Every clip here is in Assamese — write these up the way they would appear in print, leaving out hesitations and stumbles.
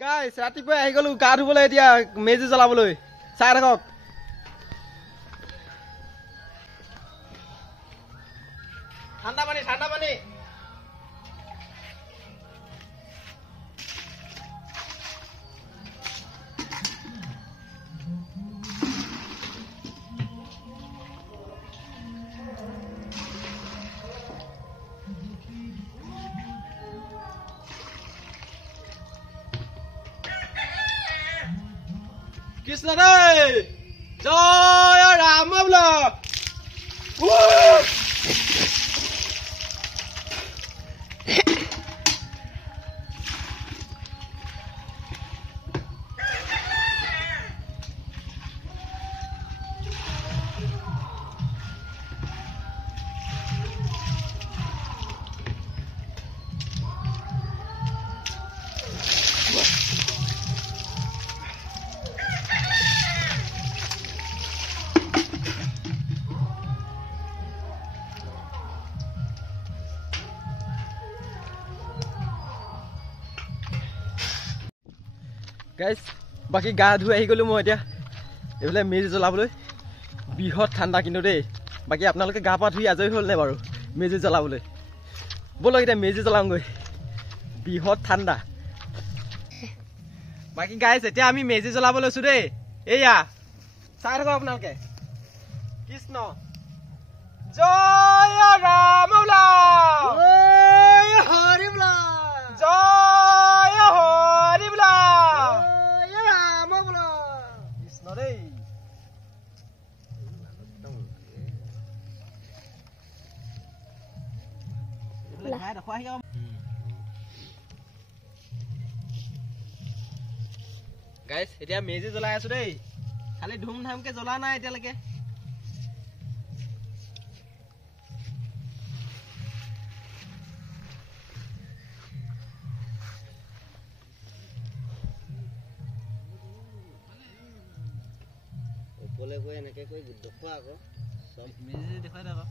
গাইস ৰাতিপুৱা আহি গলো গা ধুবলৈ এতিয়া মেজি জ্বলাবলৈ চাই থাকক ঠাণ্ডা পানী কৃষ্ণ দেই জয় ৰাম বোলা গাইস বাকি গা ধুই আহি গলো মই এতিয়া এইফালে মেজি জ্বলাবলৈ বিহত ঠাণ্ডা কিন্তু দেই বাকি আপোনালোকে গা পা ধুই আজৰি হ'ল নে বাৰু মেজি জ্বলাবলৈ বলক এতিয়া মেজি জ্বলাওঁগৈ বিহত ঠাণ্ডা বাকি গাইস এতিয়া আমি মেজি জ্বলাব লৈছো দেই এয়া চাই থাকক আপোনালোকে কৃষ্ণ জয় ৰাম বোলা জয় হৰি বোলা জয় হৰি বোলা গাইস এতিয়া মেজি জ্বলাই আছো দেই খালি ধুমধামকে জ্বলা নাই এতিয়ালৈকে ওপলে গৈ এনেকে কৈ দেখুৱা আকৌ সব মেজি দেখুৱাই দাও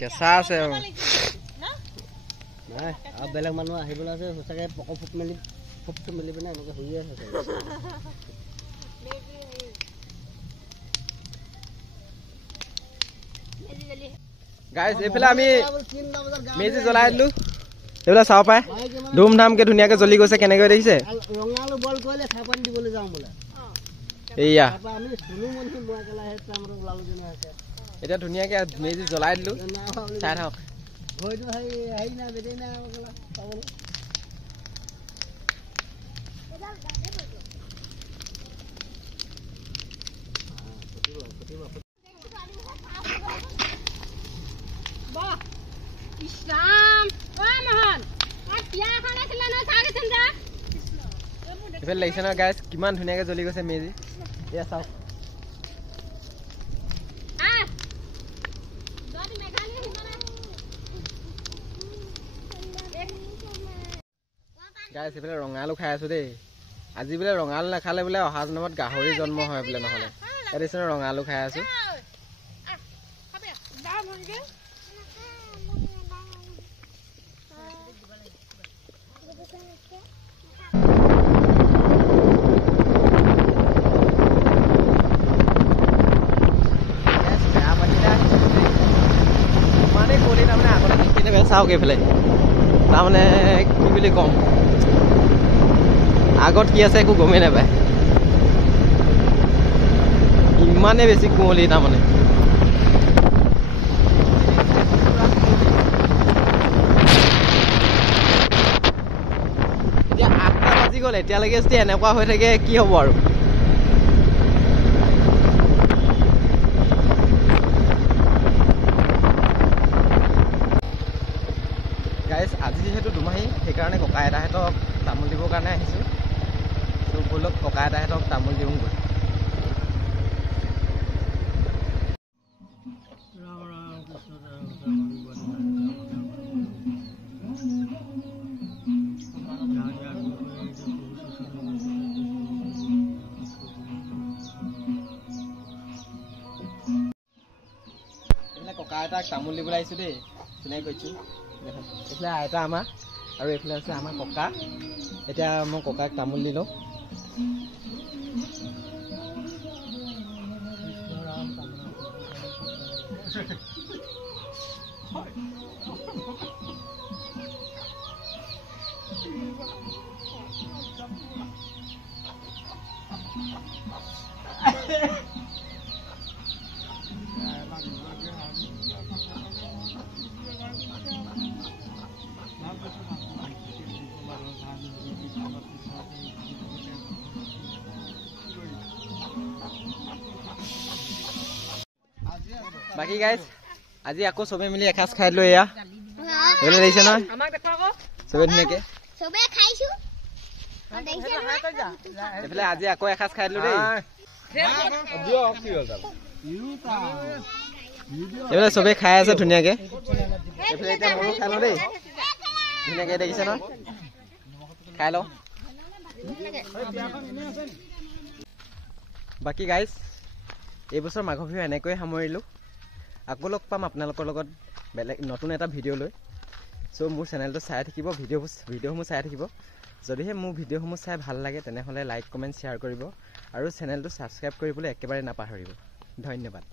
কেঁচা আছে নাই আৰু বেলেগ মানুহ আহিবলৈ আছে সঁচাকে পক ফুট মেলি পিনে এনেকে শুই আছে গাইস এইফালে আমি মেজি জ্বলাই দিলো এইফালে চাব পাই ধুমধামকে ধুনীয়াকে জ্বলি গৈছে কেনেকৈ দেখিছে ৰঙালু বল কৰিলে থাপান দিবলৈ যাওঁ বোলে এইয়া আমি শুনো মনি মই কেলা হেত আমাৰ লালু জনে আছে এটা ধুনীয়াকে মেজি জ্বলাই দিলো চাই থাকক গইটো হাই না বেদে না কেলা পাবল বাহ ইসলাম ও মোহন আর পিয়া খানা ছিল না সাগে চন্দা এফেল লাগিছে না গাইস কিমান ধুনীয়াকে জ্বলি গৈছে মেজি এয়া চাও গাইস এফালে ৰঙালু খাই আছো দেই আজি বোলে ৰঙালু নাখালে বোলে অহা জন্মত গাহৰি জন্ম হয় বোলে নহলে এদিছে ৰঙালু খাই আছো চাওক এইফালে তাৰমানে কি বুলি কম আগত কি আছে একো গমেই নাপায় ইমানে বেছি কুঁৱলী তাৰমানে এতিয়া 8টা বাজি গ'ল এতিয়ালৈকে যদি এনেকুৱা হৈ থাকে কি হ'ব আৰু গাইজ আজি যিহেতু দুমাহী সেইকাৰণে ককা আইতাহঁতক তামোল দিবৰ কাৰণে আহিছোঁ। ত' ব'লক ককা আইতাহঁতক তামোল দিওঁগৈ। ককা আইতাক তামোল দিবলৈ আহিছোঁ দেই, চিনাকি কৰিছোঁ। এইফালে আইতা আমাৰ আৰু এইফালে আছে আমাৰ ককা। এতিয়া মই ককাক তামোল দি লওঁ। বাকী গাইজ আজি আকৌ চবে মিলি এসাঁজ খাই দিলো। এয়া এইবিলাক দেখিছে নহয়, চবে ধুনীয়াকে এইফালে আজি আকৌ এসাঁজ খাই দিলো দেই। এইফালে চবে খাই আছে ধুনীয়াকে। এইফালে এতিয়া ময়ো খাই লওঁ দেই ধুনীয়াকে, দেখিছে নহয়, খাই লওঁ। বাকী গাইজ এইবছৰ মাঘ বিহু এনেকৈয়ে সামৰিলোঁ। আকৌ লগ পাম আপোনালোকৰ লগত বেলেগ নতুন এটা ভিডিঅ' লৈ। চ' মোৰ চেনেলটো চাই থাকিব, ভিডিঅ'সমূহ চাই থাকিব। যদিহে মোৰ ভিডিঅ'সমূহ চাই ভাল লাগে তেনেহ'লে লাইক কমেণ্ট শ্বেয়াৰ কৰিব আৰু চেনেলটো ছাবস্ক্ৰাইব কৰিবলৈ একেবাৰে নাপাহৰিব। ধন্যবাদ।